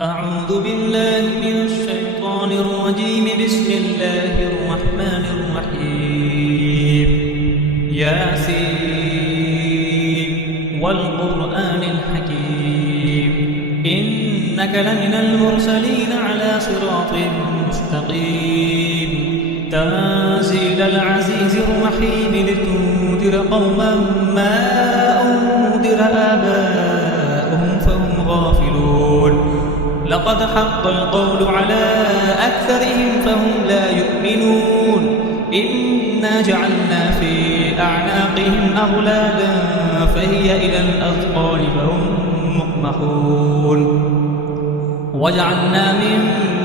أعوذ بالله من الشيطان الرجيم. بسم الله الرحمن الرحيم. ياسين والقرآن الحكيم إنك لمن المرسلين على صراط مستقيم تنزيل العزيز الرحيم لتنذر قوما ما أنذر آباؤهم فهم غافلون. لقد حق القول على أكثرهم فهم لا يؤمنون. إنا جعلنا في أعناقهم أغلالا فهي إلى الأذقان فهم مقمحون. وجعلنا من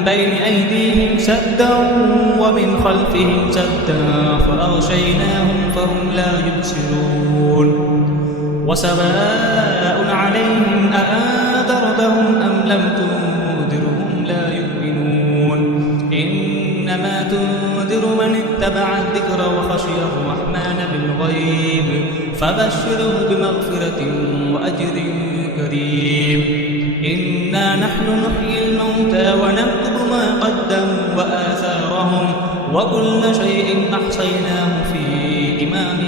بين أيديهم سدا ومن خلفهم سدا فأغشيناهم فهم لا يبصرون. وسواء عليهم أأنذرتهم أم لم تنذرهم لا يؤمنون. إنما تنذر من اتبع الذكر وخشي الرحمن بالغيب فبشره بمغفرة وأجر كريم. إنا نحن نحيي الموتى ونكتب ما قدموا وآثارهم وكل شيء أحصيناه في إمام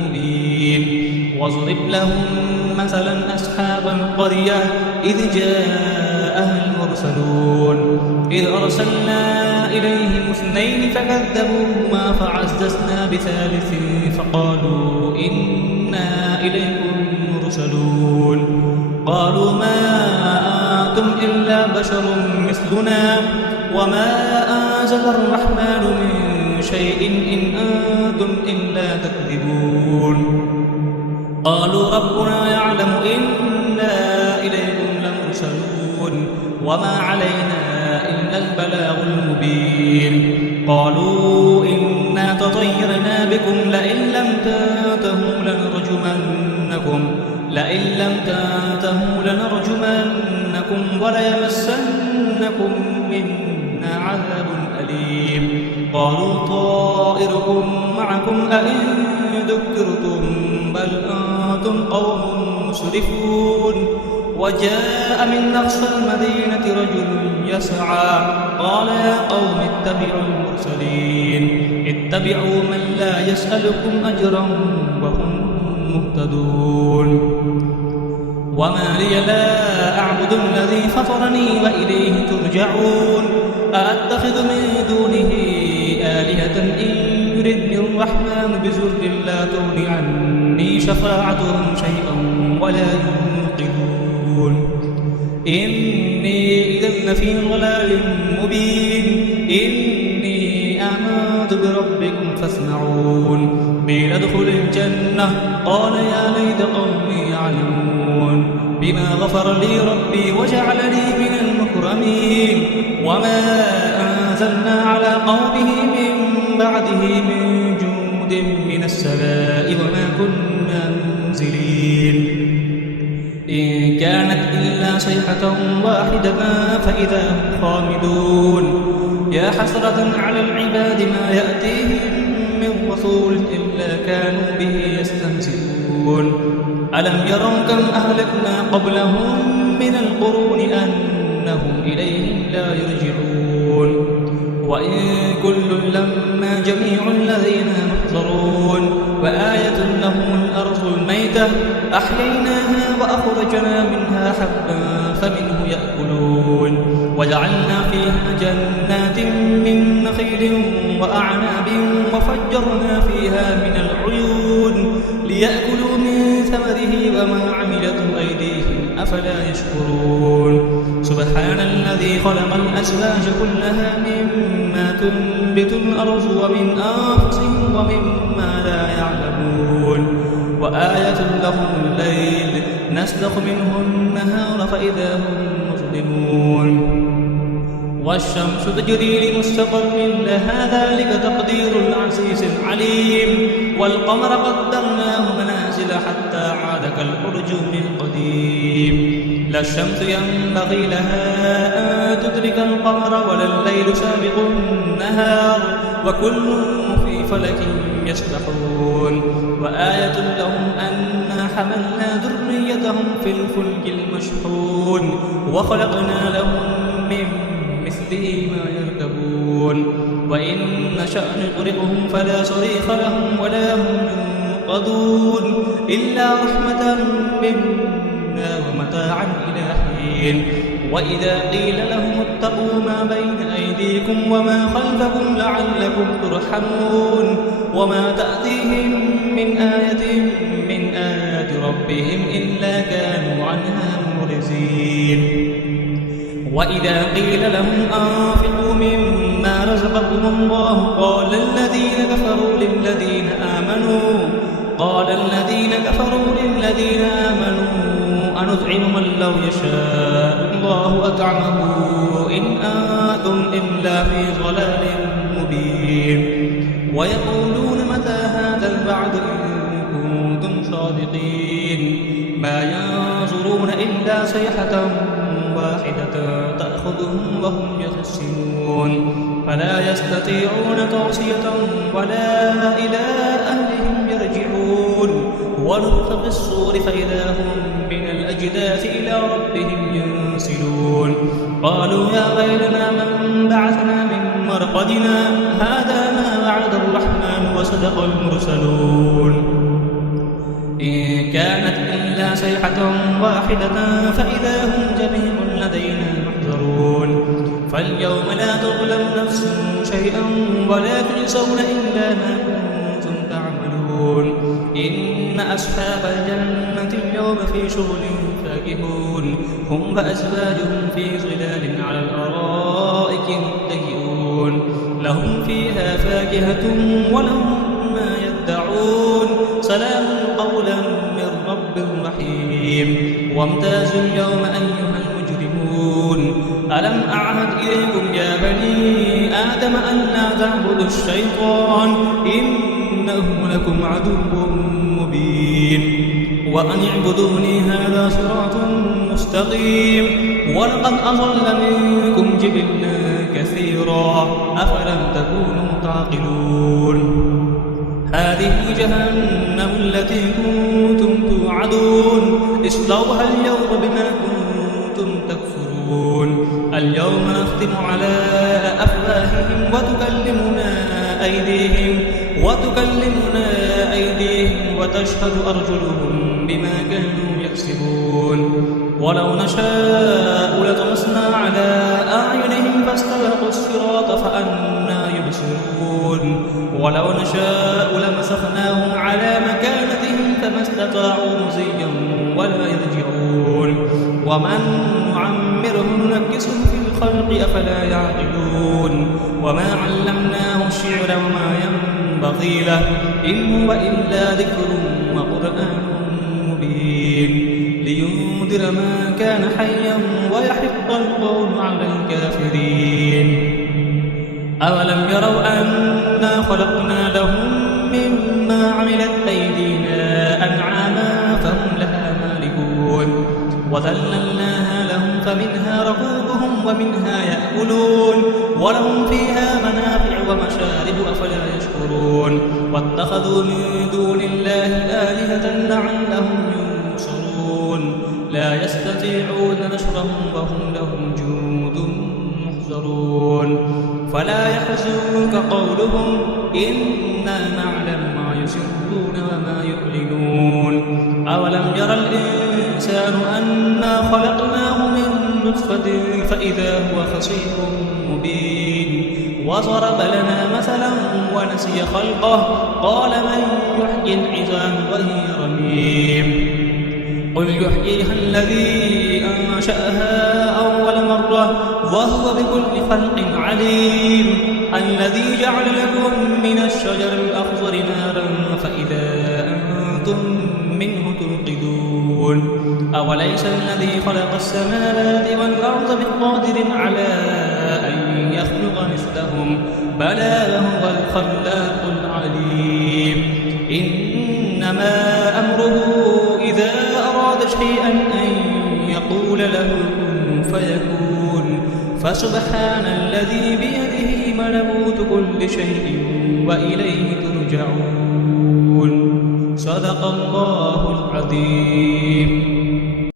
مبين. واضرب لهم مثلا أصحاب القرية إذ جاءها المرسلون إذ أرسلنا إليهم 2 فكذبوهما فعززنا بثالث فقالوا إنا إليكم مرسلون. قالوا ما أنتم إلا بشر مثلنا وما أنزل الرحمن من شيء إن أنتم إلا تكذبون. قالوا ربنا يعلم إنا إليكم لمرسلون وما علينا إلا البلاغ المبين. قالوا إنا تطيرنا بكم لئن لم تنتهوا لنرجمنكم وليمسنكم منا عذاب أليم. قالوا طائركم معكم أئن ذكرتم بل أنتم قوم مسرفون. وجاء من أقصى المدينة رجل يسعى قال يا قوم اتبعوا المرسلين اتبعوا من لا يسألكم أجرا وهم مهتدون. وما لي لا أعبد الذي فطرني وإليه ترجعون. أأتخذ من دونه آلهة إن يردني الرحمن بضر لا تغن عني شفاعتهم شيئا ولا ينقذون. إني إذا لفي ضلال مبين. إني آمنت بربكم فاسمعون. قيل ادخل الجنة قال يا ليت قومي يعلمون بما غفر لي ربي وجعلني من المكرمين. وما أنزلنا على قومه من بعده من جند من السماء وما كنا منزلين. إن كانت إلا صيحة واحدة فإذا هم خامدون. يا حسرة على العباد ما يأتيهم من رسول إلا كانوا به يستهزئون. ألم يروا كم أهلكنا قبلهم من القرون أنهم إليهم لا يرجعون. وإن كل لما جميع الذين محضرون. وآية لهم الأرض الميتة أحييناها وأخرجنا منها حبا فمنه يأكلون. وجعلنا فيها جنات من نخيل وأعناب وفجرنا فيها من العيون ليأكلوا من ثمره وما عملته أيديهم أفلا يشكرون. سبحان الذي خلق الأزواج كلها مما تنبت الأرض ومن أنفسهم ومما لا يعلمون. وآية لهم الليل نسلخ منه النهار فإذا هم مظلمون. والشمس تجري لمستقر لها ذلك تقدير العزيز العليم. والقمر قدرناه منازل حتى عاد كالأرجون القديم. لا الشمس ينبغي لها أن تدرك القمر ولا الليل سابق النهار وكل في فلك يسبحون. وآية لهم أنا حملنا ذريتهم في الفلك المشحون وخلقنا لهم به ما يركبون وإن نشأ نغرقهم فلا صريخ لهم ولا هم ينقذون إلا رحمة منا ومتاعا إلى حين وإذا قيل لهم اتقوا ما بين أيديكم وما خلفكم لعلكم ترحمون وما تأتيهم من آية من آيات ربهم إلا كانوا عنها معرضين وإذا قيل لهم أنفقوا مما رزقكم الله قال الذين كفروا للذين آمنوا أنطعم من لو يشاء الله أطعمه إن أنتم إلا في ضلال مبين ويقولون متى هذا الوعد إن كنتم صادقين ما ينظرون إلا صيحة واحدة تأخذهم وهم يخسرون فلا يستطيعون توصية ولا إلى أهلهم يرجعون ونفخ في الصور فإذا هم من الأجداث إلى ربهم ينسلون قالوا يا ويلنا من بعثنا من مرقدنا هذا ما وعد الرحمن وصدق المرسلون إن كانت إلا صيحة واحدة فإذا هم جميع لدينا محضرون فاليوم لا تظلم نفس شيئا ولا تجزون إلا ما كنتم تعملون إن أصحاب الجنة اليوم في شغل فاكهون هم وأزواجهم في ظلال على الأرائك متكئون لهم فيها فاكهة ولهم ما يدعون سلام قولا من رب رحيم وامتازوا اليوم أيها المجرمون ألم أعهد إليكم يا بني آدم أن لا تعبدوا الشيطان إنه لكم عدو مبين وأن اعبدوني هذا صراط مستقيم ولقد أضل منكم جبلا كثيرا أفلم تكونوا تعقلون هذه جهنم التي كنتم توعدون اصلوها اليوم بما كنتم تكفرون اليوم نختم على أفواههم وتكلمنا أيديهم وتشهد أرجلهم بما كانوا يكسبون ولو نشاء لطمسنا على أعينهم فاستبقوا الصراط فأنى يبصرون ولو نشاء لمسخناهم على مكانتهم فما استطاعوا مضيا ولا يرجعون ومن نعمره ننكسه في الخلق أفلا يعقلون وما علمناه الشعر وما ينبغي له إن هو إلا ذكر وقرآن مبين لينذر ما كان حيا ويحق القول على الكافرين أولم يروا أنا خلقنا لهم مما عملت أيدينا أنعاما فهم لها مالكون وذللناها لهم فمنها ركوبهم ومنها يأكلون ولهم فيها منافع ومشارب أفلا يشكرون واتخذوا من دون الله آلهة لعلهم ينصرون لا يستطيعون نصرهم وهم لهم جند محضرون فلا يحزنك قولهم إنا نعلم ما يسرون وما يعلنون أولم يرى الإنسان أنا خلقناه من نطفة فإذا هو خصيم مبين وضرب لنا مثلا ونسي خلقه قال من يحيي العظام وهي رميم قل يحييها الذي أنشأها أول مرة وهو بكل خلق عليم الذي جعل لكم من الشجر الأخضر نارا فإذا أنتم منه توقدون أوليس الذي خلق السماوات والأرض بقادر على أن يخلق مثلهم بلى هو الخلاق العليم إنما أمره إذا أراد شيئا أن يقول له كن فيكون فسبحان الذي بيده ملكوت كل شيء وإليه ترجعون صدق الله العظيم.